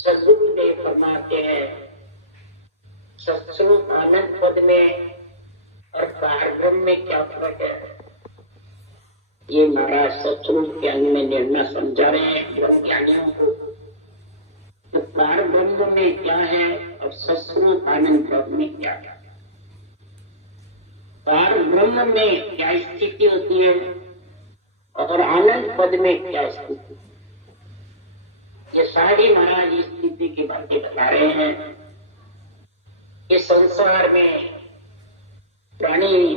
सद्गुरुदेव फरमाते हैं सत्स्वरूप आनंद पद में और पारब्रह्म में क्या फर्क है। ये महाराज सत्स्वरूप ज्ञान में निर्णय समझा रहे हैं ज्ञानियों को। तो पारब्रह्म में क्या है और सत्स्वरूप आनंद पद में क्या है। पारब्रह्म में क्या स्थिति होती है और आनंद पद में क्या स्थिति। ये सारी महाराज स्थिति की बातें बता रहे हैं। इस संसार में प्राणी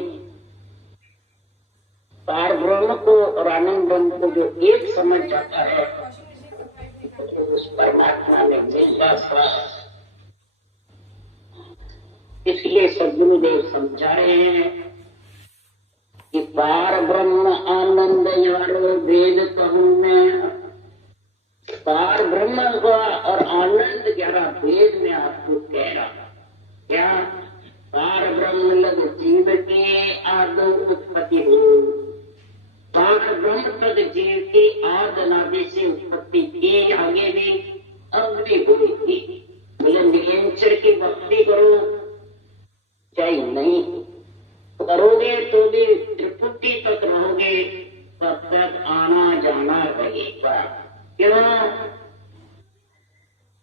पारब्रह्म को और आनंद ब्रह्म को जो एक समझ जाता है तो उस परमात्मा में विश्वास। इसलिए सद्गुरुदेव समझा रहे हैं कि पार ब्रह्म आनंद यारो वेद कहूं मैं। पार ब्रह्म हुआ और आनंद 11 वेद में आपको कह रहा। क्या पार ब्रह्म लग जीव के आदि उत्पत्ति हो। पार ब्रह्म तक जीव की आद अनादि से उत्पत्ति की आगे भी अब भी हुई थी। बोले निरंतर की भक्ति करो चाहे नहीं करोगे तो भी त्रिपुटी तक रहोगे तब तक आना जाना रहेगा। क्यों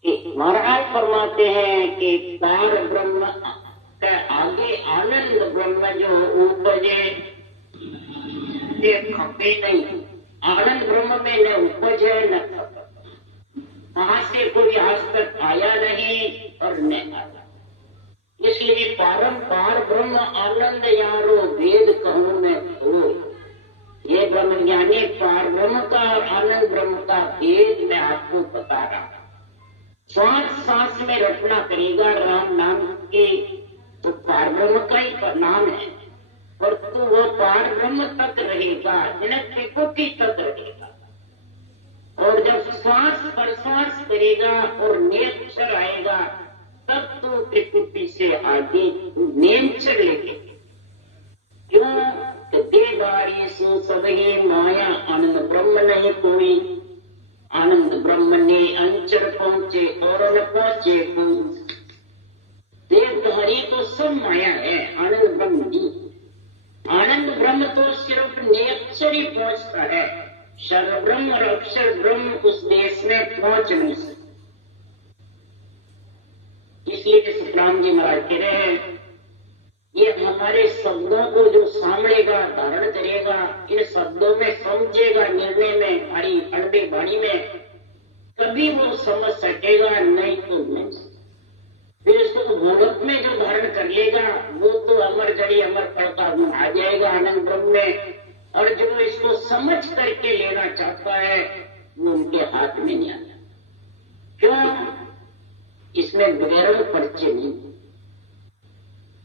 कि महाराज फरमाते हैं कि पार ब्रह्म का आगे आनंद ब्रह्म जो उपजे खपे नहीं। आनंद ब्रह्म में न उपज है न खप। वहां से कोई आज तक आया नहीं और न आया। इसलिए पार ब्रह्म आनंद यारो वेद कहूं मैं हो। ये ब्रह्म ज्ञानी पार ब्रह्म का और आनंद ब्रह्म का भेद मैं आपको बता रहा। श्वास सांस में रटना करेगा राम नाम के तो पार ब्रह्म का ही नाम है। और तो वो पार ब्रह्म तक रहेगा त्रिपुटी तक रहेगा। और जब श्वास प्रश्वास करेगा और नेत्र आएगा तब तो त्रिपुटी से आगे नेत्र लेके। क्यों देवारी सो सभी माया आनंद ब्रह्म नहीं कोई। आनंद ब्रह्म ने अंचर पहुंचे और न पहुंचे कोई। देवधारी तो सब माया है आनंद ब्रह्म नहीं। आनंद ब्रह्म तो सिर्फ नेत्र ही पहुंचता है। शर ब्रह्म और अक्षर ब्रह्म उस देश में पहुंच नहीं सकते। इसलिए सुखराम जी महाराज कह रहे हैं ये हमारे शब्दों को जो सामलेगा धारण करेगा इन शब्दों में समझेगा निर्णय में हमारी अड़बे बाणी में कभी वो समझ सकेगा नहीं तो नहीं। फिर इसको भूगत में जो धारण कर लेगा वो तो अमर जड़ी अमर पड़ता आ जाएगा आनंद ब्रह्म में। और जो इसको समझ करके लेना चाहता है वो उनके हाथ में नहीं आता। क्यों इसमें बगैर पर्चे नहीं।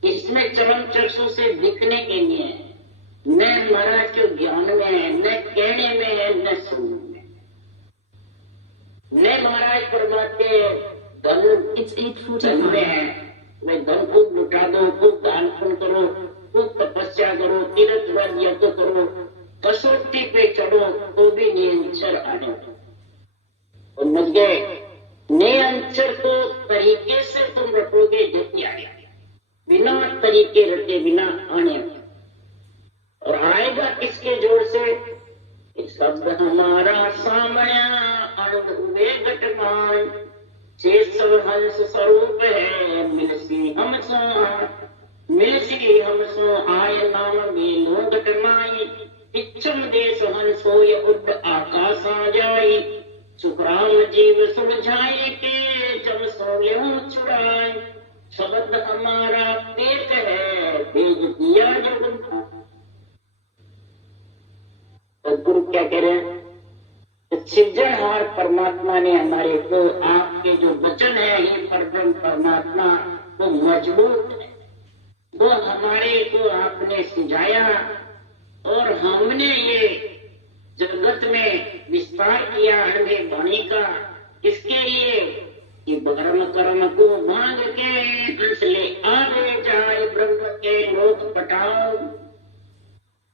इसमें चरम चक्षु से दिखने के लिए न महाराज के ज्ञान में है न कहने में है न सुनने में। न महाराज फरमाते धन में है मैं धन खूब लुटा दो खूब दान पुण्य करो खूब तपस्या करो तीर्थ व्रत यज्ञ करो कसौटी पे चढ़ो तो भी निरंतर आने और मज गए। निरंतर को तरीके से तुम रखोगे जैसी आएगा बिना तरीके रखे बिना आने। और आएगा किसके जोर से शब्द हमारा सामने आनंद हुए घटमान शेषव हंस स्वरूप है मिलसी हम सो आय नाम मेलो घटमाई इच्छम देश हंसो ये उड आकाश आ जाई सुखराम जीव सुलझाए के जब सोल्यों छुड़ाए। शब्द हमारा पेट है भेज दिया जगत। सदगुरु क्या कह रहे हैं सृजनहार परमात्मा ने हमारे को आपके जो वचन है ये परब्रह्म परमात्मा वो मजबूत है। वो हमारे को आपने सिखाया और हमने ये जगत में विस्तार किया हमें वाणी का। किसके लिए कि ब्रह्म कर्म को मांग के इसलिए आगे जाए ब्रह्म के लोक पटाओ।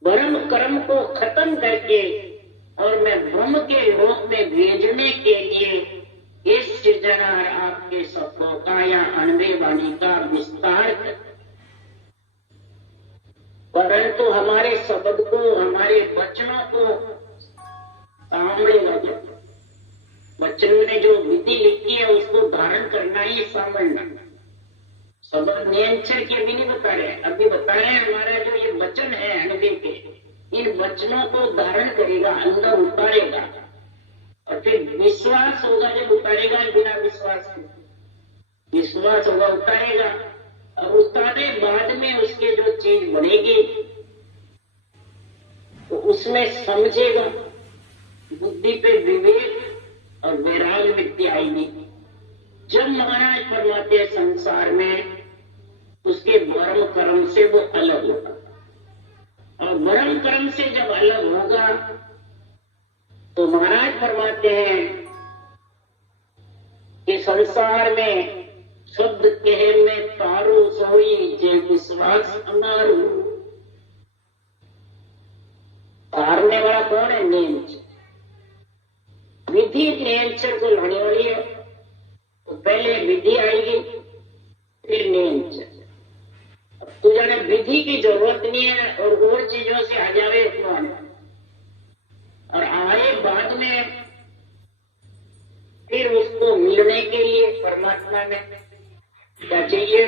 ब्रह्म कर्म को खत्म करके और मैं ब्रह्म के लोक में भेजने के लिए इस जन और आपके शब्दों का या अणवे वाणी का विस्तार कर, परंतु हमारे शब्द को, हमारे वचनों को सांभळेगा। वचन में जो विधि लिखी है उसको धारण करना ही सांभळना। शब्द नियंत्रण के भी नहीं बता रहे, अभी बता रहे हैं हमारा जो ये वचन है अणवे के, इन वचनों को धारण करेगा, अंदर उतारेगा, और फिर विश्वास होगा जब उतारेगा, बिना विश्वास के विश्वास होगा उतारेगा, और उतारे बाद में उसके जो चीज बनेगी तो उसमें समझेगा, बुद्धि पे विवेक और वैराग्य वृत्ति आएगी। जब महाराज फरमाते हैं संसार में उसके वर्म कर्म से वो अलग होगा, और वर्म कर्म से जब अलग होगा तो महाराज फरमाते हैं कि संसार में शब्द कहे में तारो सोई जे विश्वास अमारू। तारने वाला कौन है? नेमच। विधि नेमचर को लाने वाली है, तो पहले विधि आएगी फिर नेमचर। तो जाने विधि की जरूरत नहीं है और चीजों से आ जावे कौन, और आए बाद में फिर उसको मिलने के लिए परमात्मा में क्या चाहिए?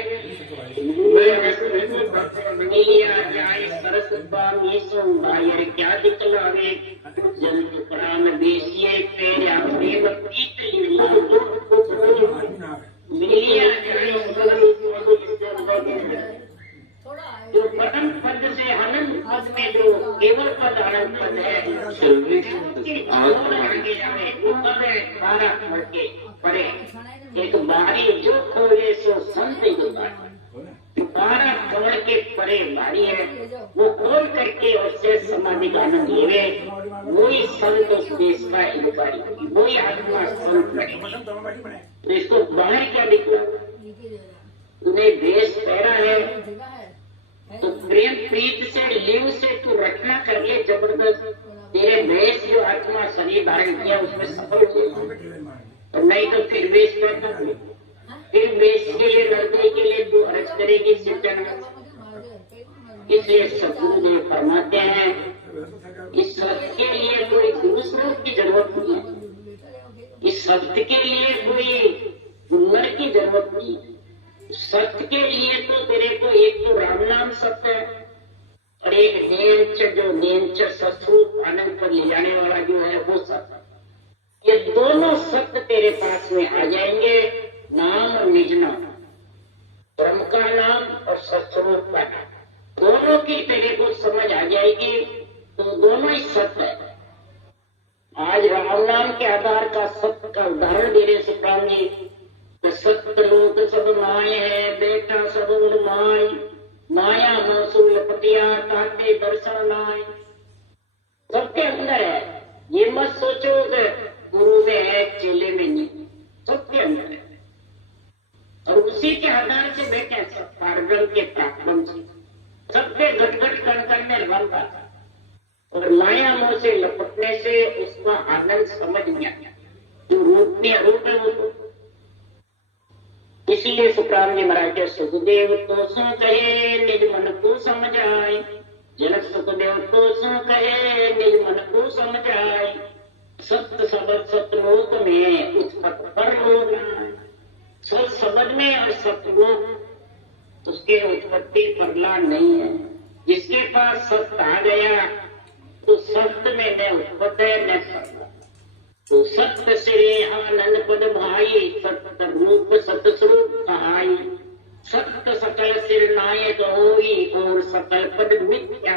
मिलिया जाए सरस बायर क्या दिखलावे, जल प्राण बेसिए पेरा प्रेम पीत लीला। मिलिया जाए जो परम पद से अनंत पद में जो केवल पद अनंत पद है, आगे जाए वो पद है 12 पढ़ के पढ़े। एक बारी जो खोले सो संत होगा, 12 पढ़ के पढ़े बारी है, वो खोल करके उससे समाधि का आनंद लेवे, वही संत उस देश का अधिकारी, वही आत्मा संत करे। तो इसको बाहर क्या दिखला? तुम्हें वेश पहरा है तो प्रेम प्रीत से लिव से तू रचना करके जबरदस्त तेरे वेश जो आत्मा शरीर धारण किया उसमें सफल हो, और नहीं तो फिर वेश करना, फिर वेश के लिए लड़ने के लिए तू अर्ज करेगी सिद्धन। इसलिए सतगुरुदेव फरमाते हैं इस सत्य के लिए कोई दूसरों की जरूरत नहीं है, इस सत्य के लिए कोई हुनर की जरूरत नहीं। सत्य के लिए तो तेरे को एक तो राम नाम सत्य है, और एक नेमचर जो नेमचर सत्स्वरूप आनंद पर ले जाने वाला जो है वो सत्य। ये दोनों सत्य तेरे पास में आ जाएंगे, नाम और निज नाम, ब्रह्म का नाम और सत्स्वरूप का नाम, दोनों की तेरे को समझ आ जाएगी, तो दोनों ही सत्य है। आज राम नाम के आधार का सत्य का उदाहरण दे रहे सुखराम जी। सत्य लोक सब माय है, बेटा सब माय, माया मोसू लपटिया ताते दर्शन नाय। सबके अंदर है, ये मत सोचो कि गुरु में है चेले में नहीं, सबके अंदर है, और उसी के आधार से बैठे सब पारब्रह्म के प्राक्रम से सबके घटघट कण में रंगा, और माया मोह से लपटने से उसका आनंद समझ नहीं आया, जो रूप में अरूप है वो। इसीलिए सुखराम जी महाराज के सुखदेव तो सो कहे निज मन को समझ आए, जनक सुखदेव तो सो कहे निज मन को समझ आए, सत्य शब्द सतलोक में उत्पत पर लोग। सत शब्द में और सतलोक उसके उत्पत्ति परला नहीं है। जिसके पास सत्य आ गया तो सत्य में न उत्पत्त है न परला। तो सत्य श्री आनंद पद भाई, सत्य रूप सतस्वरूप कहाई, सत्य सकल सिर नायक होई और सकल पद मिथ्या।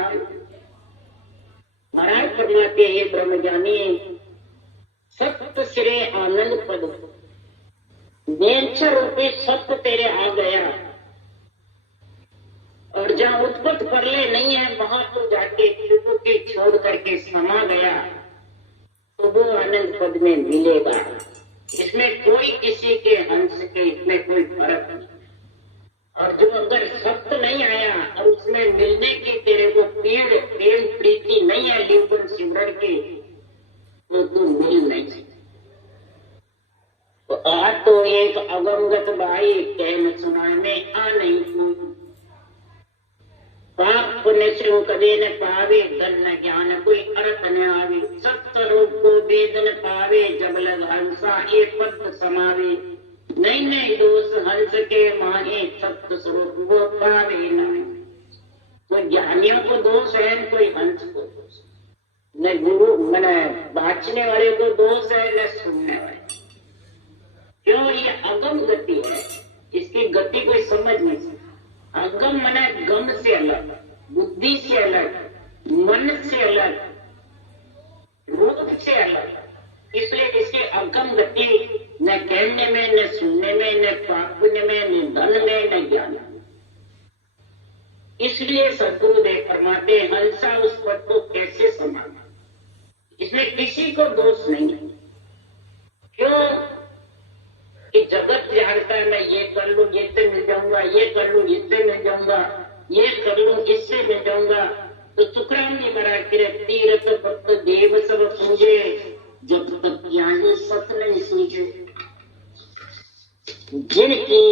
महाराज फरमाते हैं ब्रह्मज्ञानी सत्य श्री आनंद पद नेचर रूपी सत्य तेरे आ गया, और जहाँ उत्पत्त परले नहीं है वहां तो जाके त्रिपुटी छोड़ करके समा गया, तो वो आनंद पद में मिलेगा। इसमें कोई किसी के अंश के इसमें कोई फर्क नहीं। और जो अगर सत्य नहीं आया और उसमें मिलने की तेरे को प्रेम प्रीति नहीं है जीवन सिमरण की, तो तू मिल नहीं सकता। तो आ तो एक अगमगत बाई, कह न सुनाए में आ नहीं कोई। पाप पुण्य से कदे न पावे, धन न ज्ञान कोई अर्थ न आवे। सत्य रूप को वेद न पावे, जब लग हंसा ये पद समावे। नहीं नहीं दोष हंस के माहे, सत्य स्वरूप वो पावे नहीं। तो ज्ञानियों को दोष है, कोई हंस को दोष न, गुरु मैंने बाँचने वाले को दोष है न सुनने वाले। क्यों? ये अगम गति है, इसकी गति कोई समझ नहीं सकता। अगम मने गम से अलग, बुद्धि से अलग, मन से अलग, रूप से अलग। इसलिए इसके अगम गति न कहने में, न सुनने में, न पापुण्य में, न धन में, न ज्ञान में। इसलिए सद्गुरुदेव फरमाते हंसा उस पद को कैसे संभालना। इसमें किसी को दोष नहीं है। क्यों कि जगत जानता है मैं ये कर लूं इससे मिल जाऊंगा, ये कर लूं इससे मिल जाऊंगा, ये कर लूं इससे मिल जाऊंगा। तो तुकराम जी महाराज के तीर्थ भक्त देव सब पूजे, जब तक ज्ञानी सत नहीं सूझे। जिनकी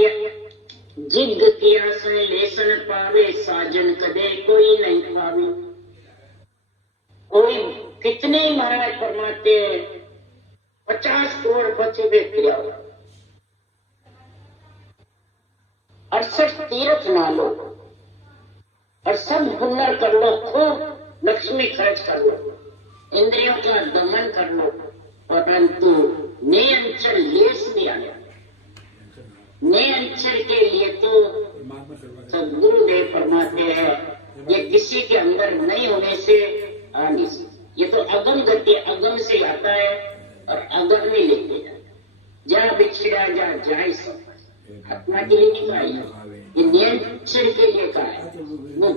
जिग किया से लेसन पावे, साजन कदे कोई नहीं पावे। कोई कितने महाराज फरमाते 50 करोड़ बच्चे भी किया, 68 तीर्थ ना लो और सब हुनर कर लो, खूब लक्ष्मी खर्च कर लो, इंद्रियों का दमन कर लो, परंतु नियंचल लेस भी आ गया। नियंचल के लिए तो सद्गुरुदेव फरमाते हैं ये किसी के अंदर नहीं होने से आ नहीं सकती। ये तो अगम गति, अगम से आता है और अगम में लेके जाता। जहाँ बिछड़ा जा जाए सब आत्मा के लिए नहीं कहा, ये नियंत्रण के लिए कहा है। वो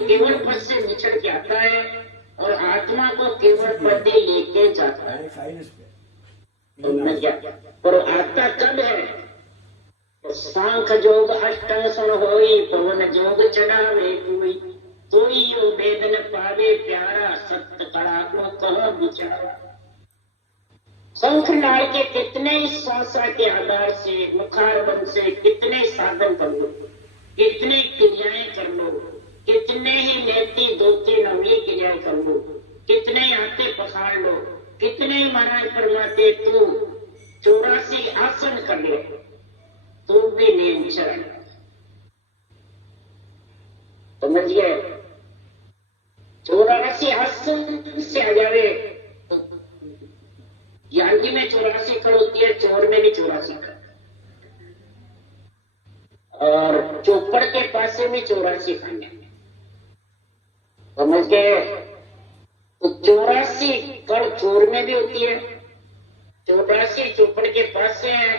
केवल पद से निचड़ के आता है और आत्मा को केवल पद लेके जाता है। पर आता कब है? सांख जोग अष्टांग सुन होई, पवन जोग चढ़ावे कोई। तो यो वेदन पावे प्यारा, सत्य कड़ा को कहो विचारा। शंख नाल के कितने ही श्वासा के आधार से, मुखार बंद से कितने साधन कर लो, कितने क्रियाएं कर लो, कितने ही नेति दोती नवली क्रियाएं कर लो, कितने हाथे पखाड़ लो, कितने महाराज फरमाते तू 84 आसन कर ले, तू भी नियंत्रण। समझिए 84 आसन से आ जावे। ज्ञानी में 84 कड़ होती है, चोर में भी 84 कड़, और चौपड़ के पास से भी 84 खाने। समझ गए? तो 84 कड़ चोर में भी होती है, 84 चौपड़ के पास से है,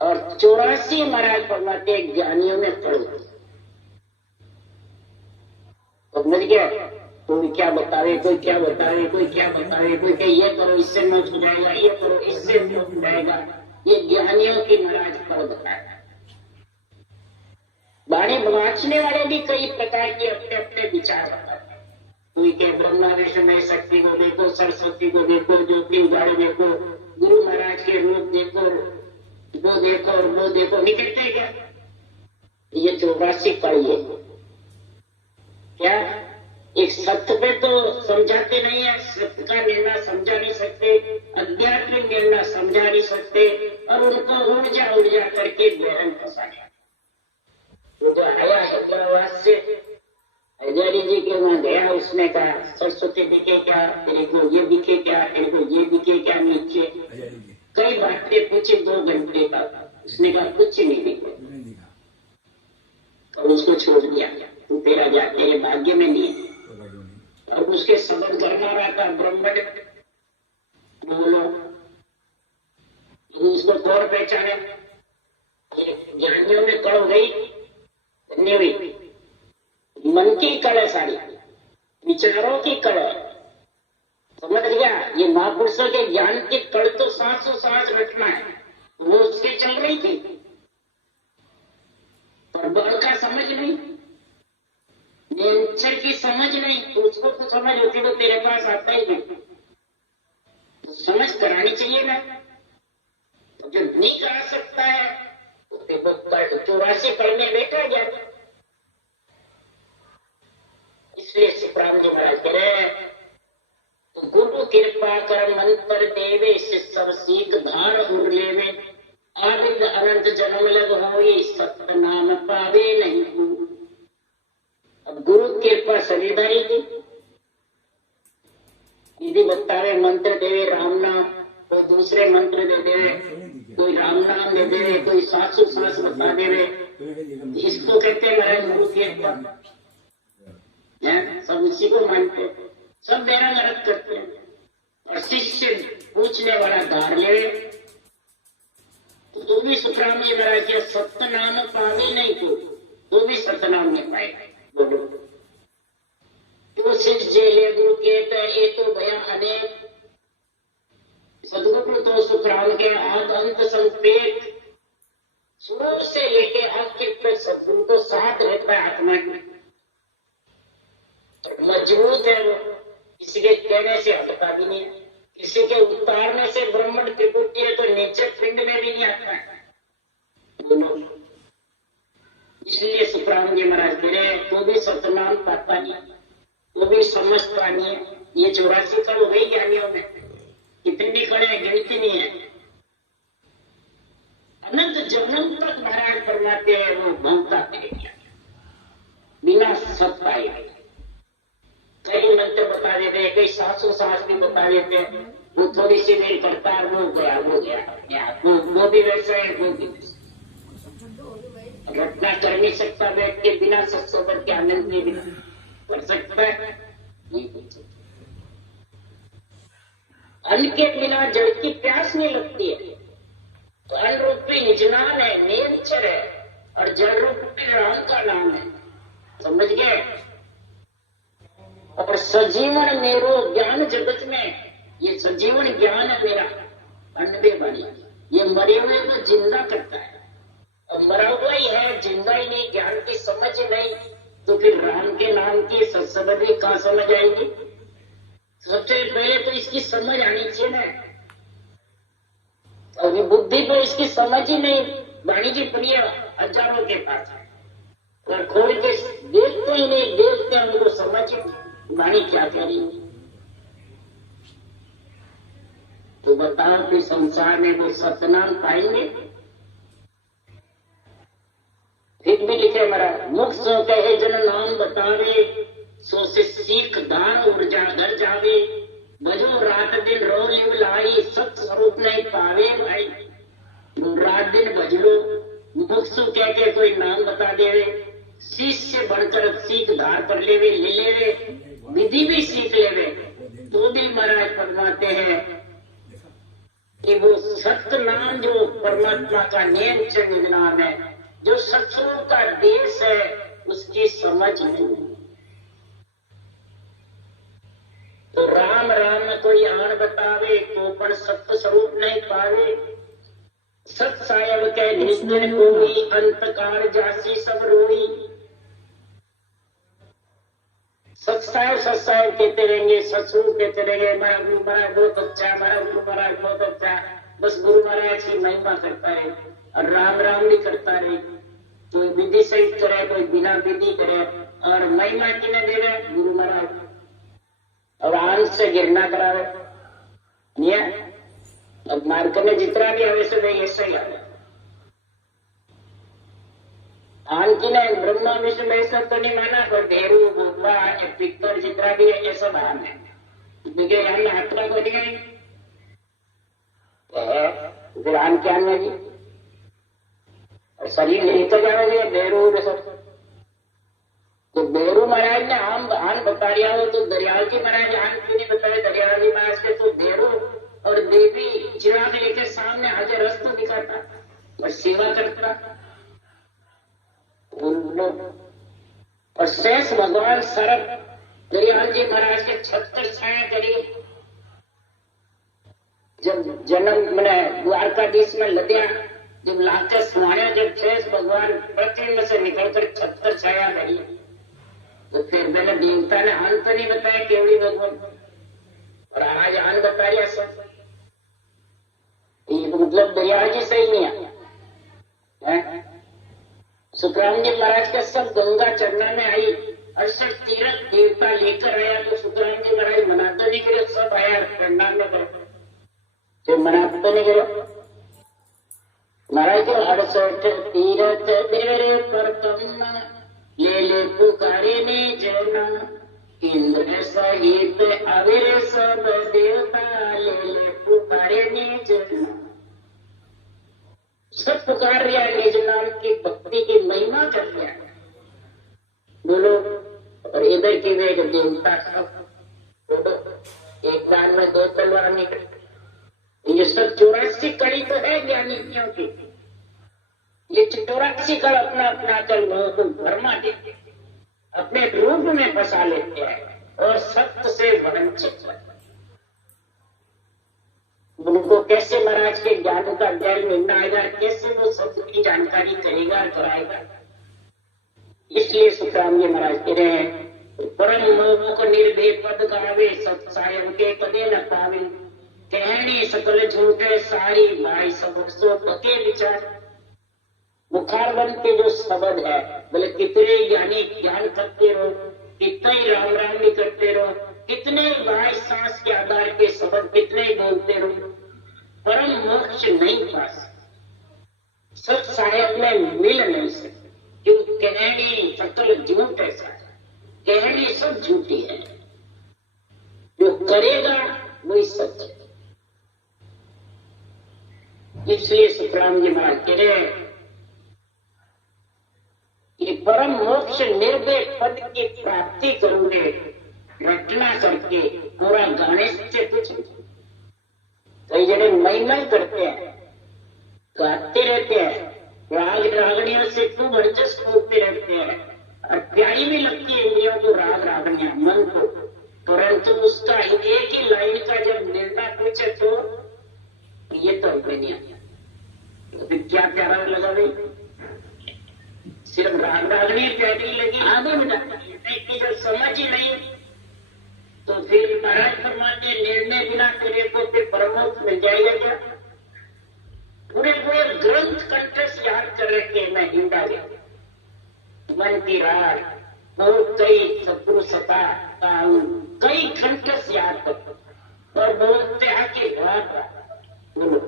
और 84 महाराज फरमाते ज्ञानियों में कड़ होती है। समझ गया? कोई क्या बतावे, कोई क्या बतावे, कोई क्या बतावे, कोई कहे ये करो इससे मोक्ष हो जाएगा, ये करो इससे मोक्ष हो जाएगा। ये ज्ञानियों की महाराज पर बताया। वाणी बाँचने वाले भी कई प्रकार के अपने अपने विचार बताते हैं। कोई के ब्रह्मावेश में शक्ति को देखो, सरस्वती को देखो, ज्योति उजाड़े देखो, गुरु महाराज के रूप देखो, वो देखो और वो देखो, नहीं कहते क्या? ये 84 कड़ी है। क्या एक सत्य पे तो समझाते नहीं है, सत्य का निर्णय समझा नहीं सकते, आध्यात्मिक निर्णय समझा नहीं सकते, और उनको ऊर्जा करके बहन फंसा गया। वो जो आया हैदराबाद से, हजारी जी के वहां गया, उसने कहा सरस्वती दिखे क्या तेरे को, ये दिखे क्या तेरे को, ये दिखे क्या नीचे। कई बातें पूछी 2 घंटे का, उसने कहा कुछ नहीं दिखे, और उसको छोड़ दिया। तू तेरा जा, तेरे भाग्य में नहीं है। और उसके सबब करना रहा था ब्रह्मण बोलो, उसको तोड़ पहचाने। ज्ञानियों में कड़ हो गई, नहीं हुई। मन की कड़ है सारी, विचारों की कड़ है। समझ गया? ये महापुरुषों के ज्ञान की कड़ तो सांसों सांस रखना है, वो उसके चल रही थी, पर बल का समझ नहीं, नेचर की समझ नहीं। तो उसको तो समझ होती तो तेरे पास आता ही नहीं। तो समझ करानी चाहिए ना। जो नहीं करा सकता है वो देखो 84 पढ़ने बैठा गया। इसलिए सुखराम जी महाराज कह रहे हैं तो गुरु कृपा कर मंत्र देवे से सब सीख धार उड़ लेवे आदित अनंत जन्म लग होई सत्य नाम पावे नहीं। अब गुरु कृपा सलीधारी की विधि बतावे मंत्र देवे राम नाम, कोई दूसरे मंत्र दे देवे, कोई राम नाम दे देवे, कोई सासु सास बता देवे, इसको कहते हैं महाराज गुरु कृपा। सब उसी को मानते, सब मेरा गलत करते हैं। और शिष्य पूछने वाला धार ले तो भी सुखराम जी महाराज के सत्य नाम पावे नहीं तो भी सत्य नाम नहीं पाएगा। बोलो तो शिष्य जेले गुरु कहते ये तो भया अनेक सदगुरु तो सुखराम के आद अंत संपेत शुरू से लेके आखिर तक सदगुरु को साथ रहता है आत्मा की, मजबूत है वो, किसी के कहने से हटता भी नहीं है, किसी के उतारने से ब्रह्मण त्रिपुटी है तो नीचे पिंड में भी नहीं आता है। इसलिए सुखराम जी महाराज कह रहे तो भी सतनाम पाता नहीं, तो भी समझता नहीं है। ये 84 करोड़ हो गई ज्ञानियों में, कितनी कड़े गिनती नहीं है। अनंत जन्म तक महाराज फरमाते हैं वो भूखता करेगा बिना सत पाए। कई मंत्र बता देते, कई सासु सास भी बता देते, वो थोड़ी सी देर करता है वो गया वो भी वैसा है, वो भी घटना कर नहीं सकता बैठ के बिना सत्संग के आनंद के बिना कर सकता है नहीं कर सकता। अन्न के बिना जल की प्यास नहीं लगती है। तो अन्न रूपी निजनान है, नेचर है, और जल रूपी राम का नाम है, समझ गए। और सजीवन मेरो ज्ञान जगत में, ये सजीवन ज्ञान है मेरा अनबे वाणी, ये मरे हुए को जिंदा करता है। और मरा हुआ ही है, जिंदा ही नहीं, ज्ञान की समझ नहीं, तो फिर राम के नाम की सत्संग कहाँ समझ आएगी। सबसे पहले तो इसकी समझ आनी चाहिए ना। अभी बुद्धि तो इसकी समझ ही नहीं, वाणी जी प्रिय हजारों के पास है और खोल के देखते ही नहीं, देखते हैं उनको समझ ही वाणी क्या कह रही है। तो बताओ कि संसार में वो सतनाम पाएंगे। फिर भी लिखे महाराज मुख सो कहे जन नाम बतावे सो से सीख दान ऊर्जा घर जावे बजो रात दिन रो लिव लाई सत स्वरूप नहीं पावे भाई। रात दिन बजलो मुख सो कह के कोई नाम बता देवे, शिष्य बढ़कर सीख धार पर लेवे ले लेवे, विधि भी सीख लेवे, तो भी महाराज फरमाते हैं कि वो सत्य नाम जो परमात्मा का नियम चंद नाम है, जो सत्संग का देश है, उसकी समझ नहीं। तो राम राम में कोई आन बतावे तो पर सत्य स्वरूप नहीं पावे। सत सायब के निश्चय कोई अंतकार जासी सब रोई। सत्साहेब कहते रहेंगे, सत्संग कहते रहेंगे, हमारा गुरु महाराज बहुत अच्छा, हमारा गुरु महाराज बहुत अच्छा, बस गुरु महाराज की महिमा करता है और राम राम भी करता रहे। कोई विधि सहित करे, कोई बिना विधि करे, और महिमा किने देवे गुरु महाराज, और आंख से गिरना करावे नहीं है। अब मार्ग में जितना भी हवे से नहीं ऐसा ही आवे। आंकी ने ब्रह्मा विष्णु ऐसा तो नहीं माना, पर देरू भोपा पितर जितना भी है ऐसा बहान है, क्योंकि हमने हटना को नहीं फिर आन क्या जी, और शरीर लेकर जाओगे बेरू सब। तो बेरू महाराज ने आन बता दिया हो, तो दरियाल जी महाराज आन क्यों नहीं बताए। दरियाल जी महाराज के तो बेरू और देवी चिराग लेके सामने हाजिर रस्तों दिखाता और सेवा करता। और शेष भगवान सरब दरियाल जी महाराज के 76 छाया करी। जब जन्म मैंने द्वारकाधीश में लद्या, जब लाकर सुहाने, जब शेष भगवान पृथ्वी में से निकलकर 76 छाया करी, तो फिर मैंने देवता ने आन तो नहीं बताया केवली भगवान, और आज आन बता दिया सब। ये तो मतलब दरिया जी सही नहीं आया। सुखराम जी महाराज का सब गंगा चरना में आई, 68 तीर्थ देवता लेकर आया, तो सुखराम जी महाराज मनाते नहीं करे, सब आया प्रणाम में करो, तो मनाते नहीं करो महाराज को। 68 तीर्थ तेरे पर तुम ले ले पुकारे ने जना, इंद्र सहित अविर सब देवता ले ले पुकारे ने जना। सब पुकार रहा है निज नाम की भक्ति की महिमा कर रहा है, बोलो। और इधर की वे देवता सब बोलो, एक बार में 2 तलवार निकले। ये सब 84 कड़ी तो है ज्ञानियों की, ये 84 कड़ अपना अपना कर लोगों को भरमा देते, अपने रूप में फंसा लेते हैं और सत्य से वंचित करते। उनको कैसे महाराज के ज्ञान का ज्ञान मिलना आएगा, कैसे वो सत्य की जानकारी करेगा कराएगा। इसलिए सुखराम जी महाराज कह रहे हैं, परम मोह निर्भय पद गावे, सत्सायम के पदे न पावे, कहने सकल झूठे सारी भाई सब सो पके विचार। बुखार बन के जो शब्द है, बोले कितने ज्ञानी ज्ञान करते रहो, कितना ही राम राम भी करते रहो, कितने भाई सांस के आधार के शब्द कितने बोलते रहो, परम मोक्ष नहीं पा सकते, सब साहेब में मिल नहीं सकते। क्यों? कहनी सकल झूठ ऐसा है, कहनी सब झूठी है, जो करेगा वही सच है। इसलिए सुखराम जी महाराज कह रहे हैं कि परम मोक्ष निर्भय पद की प्राप्ति करोगे, रटना करके पूरा गाने से कुछ। कई जने महिमा करते हैं, गाते रहते हैं, राग रागनियों से खूब वर्चस्व होते रहते हैं, और प्यारी भी लगती है इंद्रियों को राग रागनियां, मन को, परंतु उसका एक ही लाइन का जब निर्णय पूछे तो ये तो नहीं आया। तो क्या प्यारा लगा भाई, सिर्फ राग रागनी प्यारी लगी, आगे में नहीं, जब समझ ही नहीं तो फिर महाराज फरमाते निर्णय बिना करे तो फिर परमोक्ष मिल जाएगा क्या? पूरे पूरे ग्रंथ कंठस्थ याद कर रखे मैं हिंदा गया, मन की रात बहुत कई सतगुरु सता कई कंठस्थ याद कर और बोलते आके बोलो।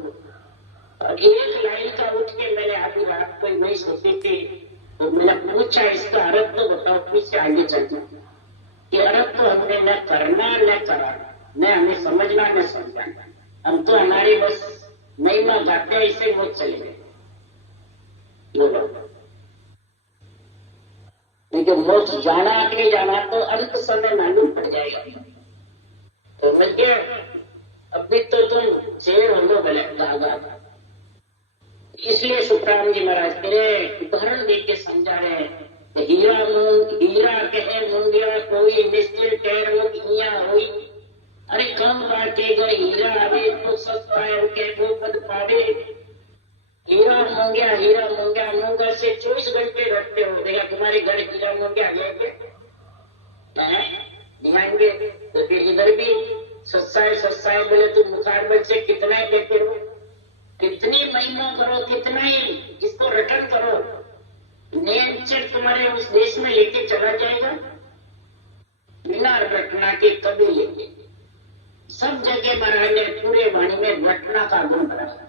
और एक लाइन का उठ के मैंने अभी रात को नहीं सोची थी, तो मैंने पूछा इसका अर्थ तो बताओ, फिर से आगे चलना कि अर्थ तो हमने न करना न कराना, न हमें समझना न समझाना, हम तो हमारी बस महिमा गाते हैं, इसे वो चले गए। लेकिन मोक्ष जाना आगे जाना तो अंत समय मालूम पड़ जाएगा। तो समझिए अभी तो तुम शेर हो लो भले गा। इसलिए सुखराम जी महाराज तेरे उदाहरण दे के समझा रहे हैं, हीरा कहे मुंडिया कोई निश्चित कह हुई, अरे कम बांटेगा हीरा आवे तो सस्ता है के वो पद पावे। हीरा मूंगा मूंगा से 24 घंटे रखते हो, देखा तुम्हारे घर हीरा मूंगा आ गए दिखाएंगे, तो फिर इधर भी सस्ता है बोले तुम मुखारबल से कितना ही देते हो, कितनी महिमा करो, कितना ही इसको रिटर्न करो, नेचर तुम्हारे उस देश में लेके चला जाएगा, बिना रटना के कभी लेके। सब जगह महाराज ने पूरे वाणी में रटना का गुण बनाया,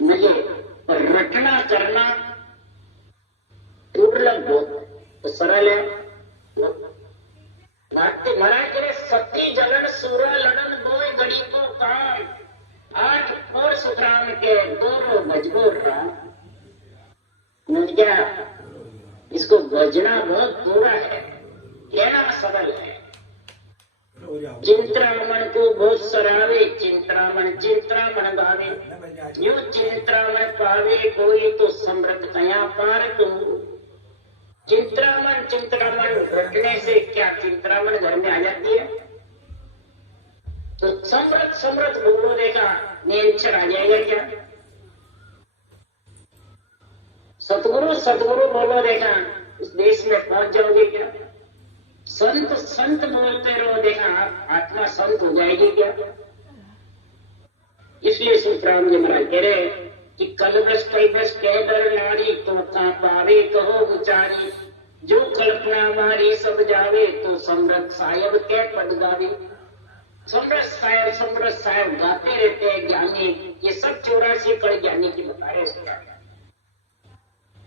मुझे रटना करना दुर्लभ बहुत तो सरल है। महाराज ने सती जलन सूरा लड़न बोए गड़ी को काम, 8 और सुखराम के दोनों मजबूर रहा। क्या इसको बजना बहुत बुरा है, कहना सरल है। चिंत्रामण को बहुत सरावे, चिंत्रामण गावे, यो चिंत्रामण पावे कोई तो समृद्ध कया पार तुम। चिंत्रामण घटने से क्या चिंत्रामण घर में आ जाती है? तो समृद्ध बोलो देखा नेचर आ जाएगा क्या? सतगुरु बोलो देखा उस देश में पहुंच जाओगे क्या? संत बोलते रहो देखा आत्मा संत हो जाएगी क्या? इसलिए सुखराम जी महाराज कह रहे कि कलवश कलवश कह डर नारी तो का पावे कहो उचारी, जो कल्पना मारी सब जावे तो समृद्ध साहेब के पद गावे। समृद्ध साहेब गाते रहते हैं ज्ञानी, ये सब 84 कड़ ज्ञानी की बता रहे।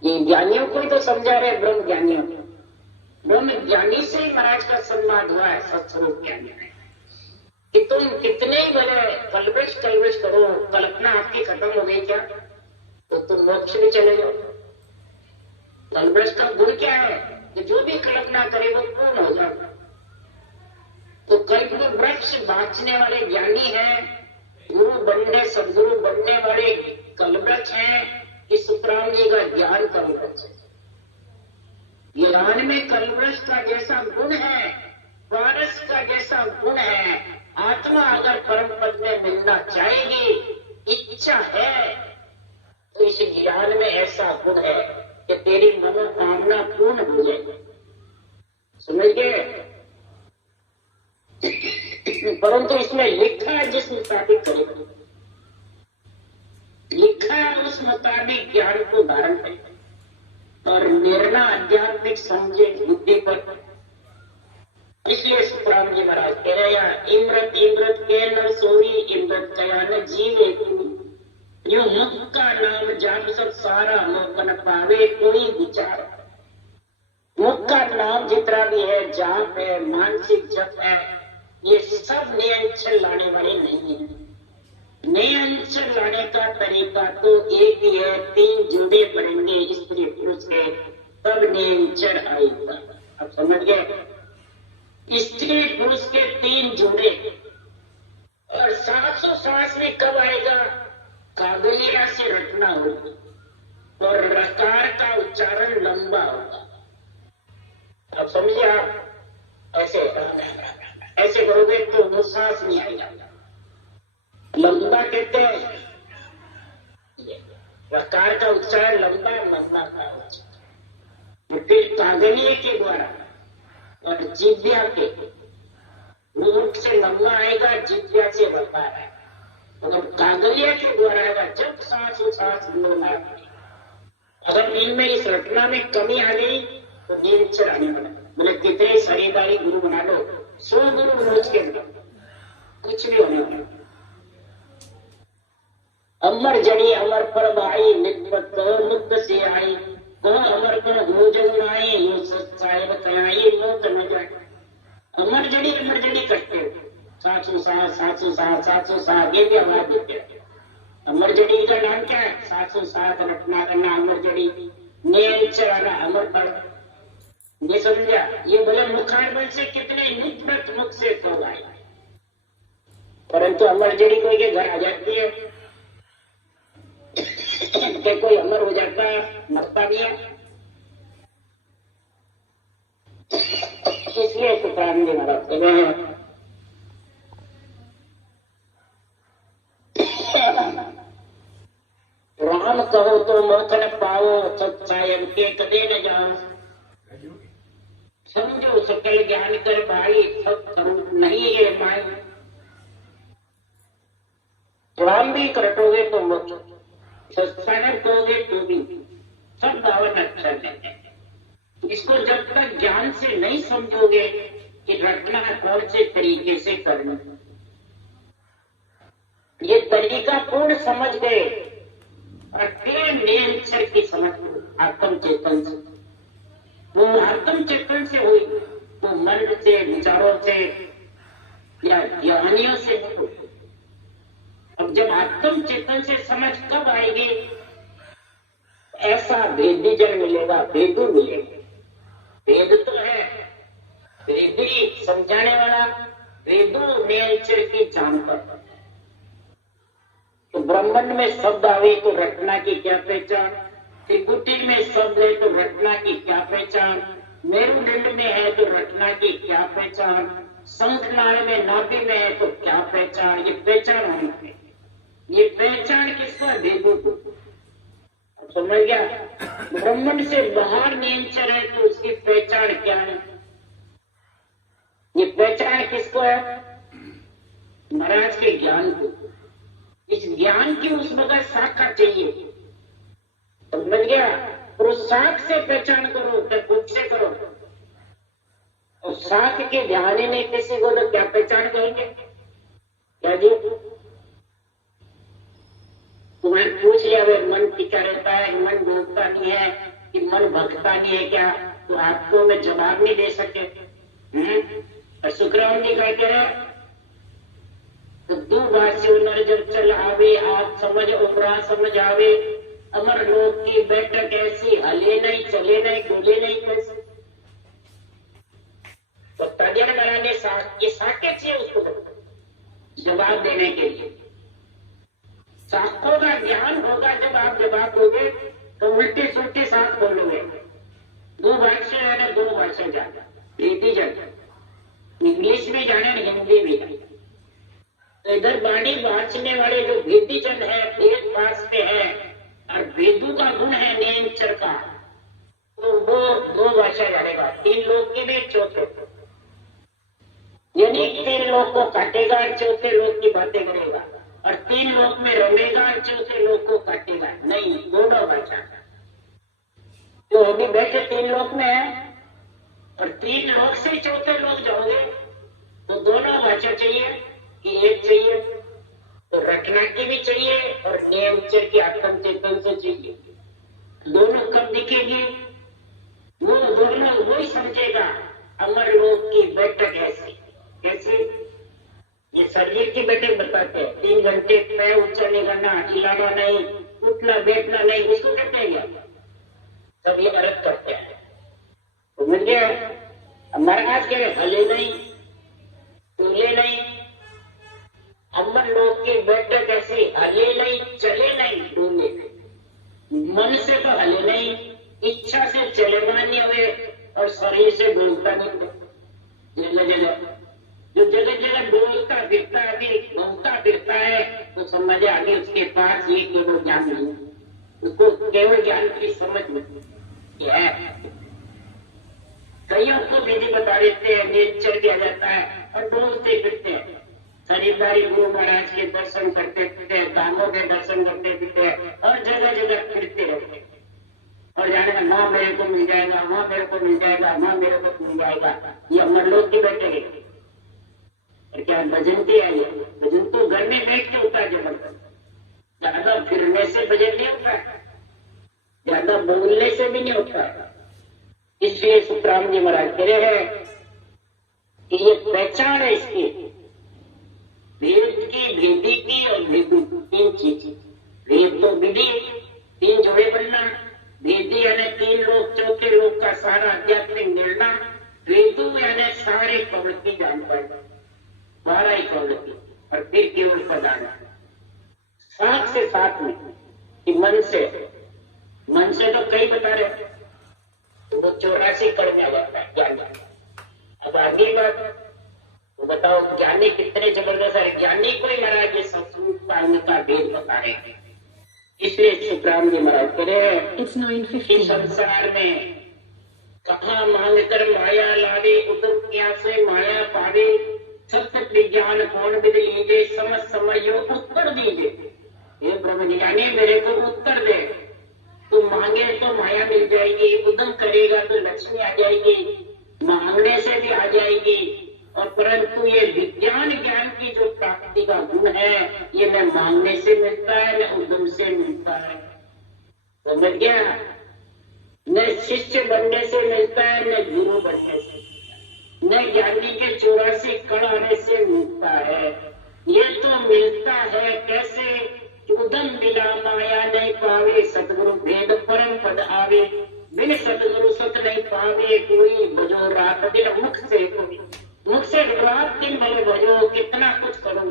ये ज्ञानियों को ही तो समझा रहे, ब्रह्म ज्ञानियों को। ब्रह्म ज्ञानी से ही महाराज का सम्मान हुआ है सत्स्वरूप ज्ञानी में, कि तुम कितने ही बड़े कलवश कलवश करो, कल्पना आपकी खत्म हो गई क्या तो तुम मोक्ष में चले जाओ। कलवश का गुण क्या है कि जो भी कल्पना करे वो पूर्ण हो जाता। तो कल्प वृक्ष बांचने वाले ज्ञानी हैं, गुरु बनने सदगुरु बनने वाले कलवृक्ष हैं। इस सुखराम जी का ज्ञान कलवृक्ष है। ज्ञान में कलवृक्ष का जैसा गुण है, पारस का जैसा गुण है, आत्मा अगर परम पद में मिलना चाहेगी, इच्छा है, तो इस ज्ञान में ऐसा गुण है कि तेरी मनोकामना पूर्ण हो जाएगी। समझ गए? परंतु इसमें लिखा है जिस मुताबिक करेगा, लिखा है उस मुताबिक ज्ञान को धारण करे और निर्णय आध्यात्मिक समझे बुद्धि पर। इसलिए सुखराम जी महाराज कह रहे हैं, इमृत इमृत के नर सोई, इमृत कया न जीवे कोई, यो मुख का नाम जाप सब सारा, लोक न पावे कोई विचार। मुख का नाम जितना भी है, जाप है, मानसिक जप है, ये सब नियंत्रण लाने वाले नहीं है। नियंत्रण लाने का तरीका तो एक ही है, 3 जोड़े बनेंगे स्त्री पुरुष के, तब नियंत्रण आएगा। अब समझ गए? स्त्री पुरुष के 3 जोड़े, और 700 में कब आएगा? कागलिया से रटना होगा और रकार का उच्चारण लंबा होगा। अब समझिए, आप ऐसे करोगे तो निश्वास नहीं आएगा। लंबा कहते हैं, रकार का उच्चारण लंबा, लंबा का उच्चारण। फिर कागलिये के द्वारा और जिव्या के, मुख से लंबा आएगा, जिव्या से रकार है। अगर कागलिया के द्वारा आएगा, जब सांस बोलना है। अगर इनमें इस रचना में कमी आ गई तो नींद चढ़ाने वाला, मतलब कितने शरीरदारी गुरु बना लो, 100 गुरु रोज के अंदर कुछ भी होने वाला। अमर जड़ी अमर पर भाई, नित्पत मुक्त से आई, कह अमर पर हो जग आई, यो साहेब कलाई मोत न जाए। अमर जड़ी करते हो, 707 ये भी आवाज देते हैं। अमर जड़ी का नाम क्या है? 707 रटना करना, अमर जड़ी नेम चलाना, अमर पर। ये समझा? ये बोले मुखार बल से कितने नित्पत मुख से तो भाई, परंतु अमर जड़ी कोई के घर आ जाती है कि कोई अमर हो जाता है, मरता भी है। इसलिए सुखराम जी महाराज कह रहे हैं, राम कहो तो मोखन पाओ, सब सायब के कदे न जाओ। समझो सकल ज्ञान कर भाई, सब स्वरूप नहीं है माई। राम भी रटोगे तो मोक्ष, सत्संग करोगे तो भी सब दावन अच्छा है। इसको जब तक ज्ञान से नहीं समझोगे कि रटना कौन से तरीके से करना, ये तरीका पूर्ण समझ गए और फिर नियंत्रण की समझ आत्म चेतन से, वो आत्म चेतन से हुई तो मन से, विचारों से या ज्ञानियों से नहीं होती। अब जब आत्म चेतन से समझ कब आएगी? ऐसा वेदी जन मिलेगा, वेदु मिलेगा। वेद तो है, वेदी समझाने वाला, वेदु नियंत्रण की जानता। तो ब्रह्मांड में शब्द आवे तो रटना की क्या पहचान, त्रिकुटी में शब्द है तो रटना की क्या पहचान, मेरुदंड में है तो रटना की क्या पहचान, शंखनाद में नाभि में है तो क्या पहचान। ये पहचान होनी चाहिए। ये पहचान किसको? वेदों को। समझ गया? ब्रह्मांड से बाहर नियंत्रण है तो उसकी पहचान क्या है? ये पहचान किसको है? महाराज के ज्ञान को। इस ज्ञान की उस बगैर शाखा चाहिए, समझ गया? और उस शाख से पहचान करो, खुद से करो। और शाख के ध्यान ही नहीं किसी को, तो क्या पहचान करेंगे? क्या जी? तुम्हें पूछ लिया वे मन टिका रहता है, मन डूबता नहीं है, कि मन भगता नहीं है क्या? तो आपको मैं जवाब नहीं दे सके। और शुक्राम जी कहते हैं तो दो वासी नर जब चल आवे, आप समझ उमरा समझ आवे, अमर लोक की बैठक ऐसी, हले नहीं चले नहीं डोले नहीं कैसे। तो तजर बनाने ये साक्य चाहिए उसको जवाब देने के लिए। शाखों का ज्ञान होगा जब आप जवाब दोगे, तो उल्टे सुल्टे साथ बोलोगे। दो भाषा है ना, दो भाषा जाना, हिंदी जाना, इंग्लिश में जाने, हिंदी भी जाने। तो इधर बाणी बांचने वाले जो वेदी जन है, वेद पास पे है और वेदों का गुण है नियंचर का, तो वो दो भाषा जानेगा, तीन लोग के भी चौथे, यानी तीन लोग को काटेगा और चौथे लोग की बातें करेगा, और तीन लोग में रमेगा और चौथे लोग को काटेगा नहीं, दोनों भाषा। जो अभी बैठे तीन लोग में है और तीन लोग से चौथे लोग जाओगे, तो दोनों भाषा चाहिए कि एक चाहिए? तो रटना की भी चाहिए और नियंचर की आत्म चेतन से चाहिए। दोनों कब दिखेगी? वो दोनों वही समझेगा अमर लोक की बैठक ऐसी कैसी। ये शरीर की बैठक बताते हैं, 3 घंटे पैर ऊंचा नहीं करना, हिलाना नहीं, उठना बैठना नहीं, उसको कहते हैं क्या? सब ये अर्थ करते हैं। तो मुझे महाराज कह रहे हले नहीं टूले नहीं, अमर लोग की बैठक ऐसी, हले नहीं चले नहीं डूले नहीं। मन से तो हले नहीं, इच्छा से चलेगा नहीं हुए और शरीर से डूलता नहीं हुए। जगह जगह जो जगह जगह डोलता फिरता है, घूमता फिरता है, तो समझे आगे उसके पास ये केवल ज्ञान नहीं, उसको केवल ज्ञान की समझ नहीं है। कईयों को विधि बता देते हैं, नेचर किया जाता है और डोलते फिरते हैं। खरीदारी गुरु महाराज के दर्शन करते फिरते हैं, धामों के दर्शन करते फिरते हैं और जगह जगह फिरते रहते हैं और जाने का वहां मेरे को मिल जाएगा, वहां मेरे को मिल जाएगा, वहां मेरे को मिल जाएगा। ये अमर लोग की बैठे और क्या भजन की है? ये भजन तो घर में बैठ के होता है, जबरदस्त। ज्यादा फिरने से भजन नहीं होता, ज्यादा बोलने से भी नहीं होता। इसलिए सुखराम जी महाराज कह रहे हैं कि ये पहचान है इसकी, वेद की, वेदी की और वेदू, 3 चीज। वेद तो विधि, 3 जोड़े बनना, वेदी यानी 3 लोग, चौथे लोग का सारा आध्यात्मिक निर्णय, वेदू यानी सारे प्रवृत्ति जान पाए, 12 ही प्रवृत्ति, और फिर केवल पदार्थ। साथ से साथ में कि मन से तो कई बता रहे, तो वो 84 करने आ जाता है ज्ञान। अब आगे बात तो बताओ, ज्ञानी कितने जबरदस्त है। ज्ञानी को ही महाराज ये संस्कृत पालने का भेद बता रहे हैं। इसलिए सुखराम जी महाराज कह रहे हैं कि संसार में कहा मांग कर माया लावे, उदम क्या से माया पावे, सत्य विज्ञान कौन विद लीजे, समझ समझो उत्तर दीजिए। ये ब्रह्म ज्ञानी मेरे को उत्तर दे। तू मांगे तो माया मिल जाएगी, उदम करेगा तो लक्ष्मी आ जाएगी, मांगने से भी आ जाएगी। और परंतु ये विज्ञान ज्ञान की जो प्राप्ति का गुण है, ये न मांगने से मिलता है न उद्यम से मिलता है। समझ गया? न शिष्य बनने से मिलता है न गुरु बनने से, न ज्ञानी के 84 कण आने से मिलता है। ये तो मिलता है कैसे? उदम बिना माया नहीं पावे, सतगुरु भेद परम पद आवे। बिन सतगुरु सत नहीं पावे कोई, भजो रात दिन मुख से कोई। मुख से रात दिन भले भजो, कितना कुछ करो,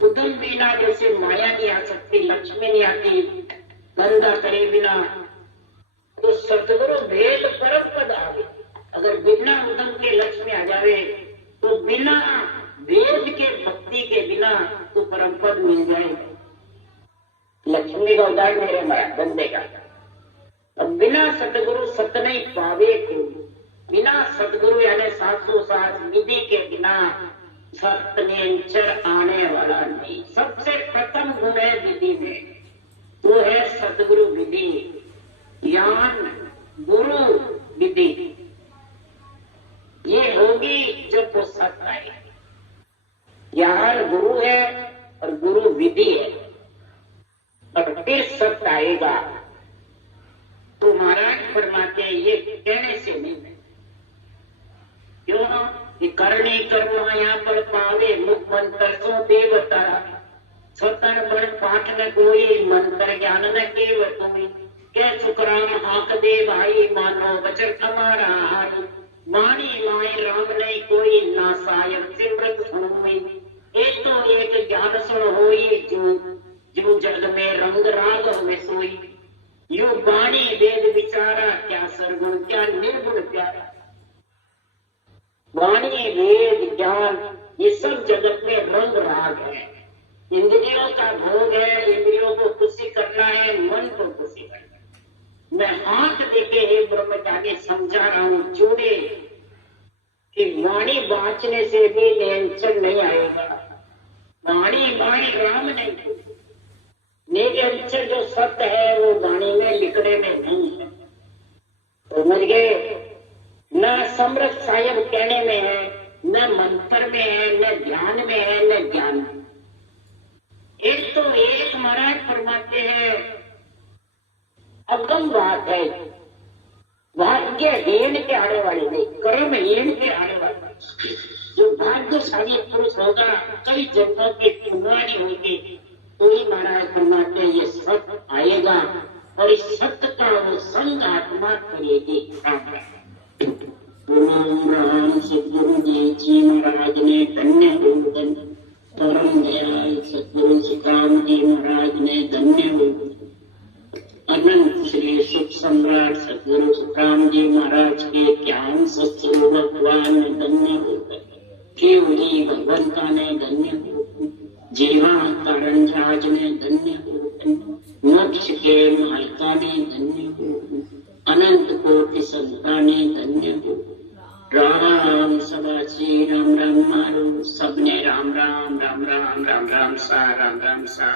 उदम बिना जैसे माया नहीं आ सकती, लक्ष्मी नहीं आती, धंधा करे बिना, तो सतगुरु भेद परम पद आवे। अगर बिना उदम के लक्ष्मी आ जावे, तो बिना वेद के भक्ति के बिना तो परम पद मिल जाए। लक्ष्मी का उदाहरण मेरे महाराज बंदे का। अब बिना सतगुरु सत नहीं पावे कोई, बिना सतगुरु यानी 707 विधि के बिना सत्नेचर आने वाला नहीं। सबसे प्रथम गुण है विधि में, वो है सदगुरु विधि, ज्ञान गुरु विधि। ये होगी जब वो सत्य आए। ज्ञान गुरु है और गुरु विधि है, और फिर सत्य आएगा। तो महाराज फरमाते हैं ये कहने से नहीं है। क्यों कि करनी कर्म यहाँ पर पावे, मुख मंत्र सो देवता, स्वतः बड़ पाठ न कोई, मंत्र ज्ञान न केव तुम्हें, के सुखराम हाक दे भाई, मानो वचन हमारा हारी, वाणी माई राम नहीं कोई, ना सायम सिमरत सुनोई, एक तो एक ज्ञान सुन होई, जो जग में रंग राग में सोई, यू वाणी वेद विचारा, क्या सरगुण क्या निर्गुण प्यारा। वाणी वेद ज्ञान ये सब जगत में रंग राग है, इंद्रियों का भोग है, इंद्रियों को खुशी करना है, मन को खुशी करना है। मैं हाथ देके हे ब्रह्मचारी समझा रहा हूं चूड़े कि वाणी बांचने से भी टेंशन नहीं आएगा। वाणी वाणी राम नहीं, निरंतर जो सत्य है वो वाणी में लिखने में नहीं है। तो समझ गए, न समरथ सायब कहने में है, न मंत्र में है, न ध्यान में है, न ज्ञान में। एक तो एक महाराज फरमाते हैं अगम बात है, भाग्य हीन के आने वाले नहीं, कर्म हीन के आने वाले। जो भाग्यशाली पुरुष होगा, कई जन्मों की पुण्यवानी होगी, तो ही महाराज फरमाते हैं ये सत्य आएगा, और इस सत्य का वो संग आत्मा करेगी। राम राम सदगुरु जी महाराज ने धन्य हो, परम दयाल सदगुरु सुखराम जी महाराज ने धन्य हो, अनंत श्री सुख सम्राट सदगुरु सुखराम जी महाराज के ज्ञान सत्सुर भगवान ने धन्य हो, केवली भगवंता ने धन्य हो, जीवा तारणराज ने धन्य हो, मोक्ष के मालिका ने धन्य हो, अनंत कोटि संता ने धन्य हो। राम सभा श्री राम राम मारो, सबने राम राम राम राम राम राम सा राम राम सा।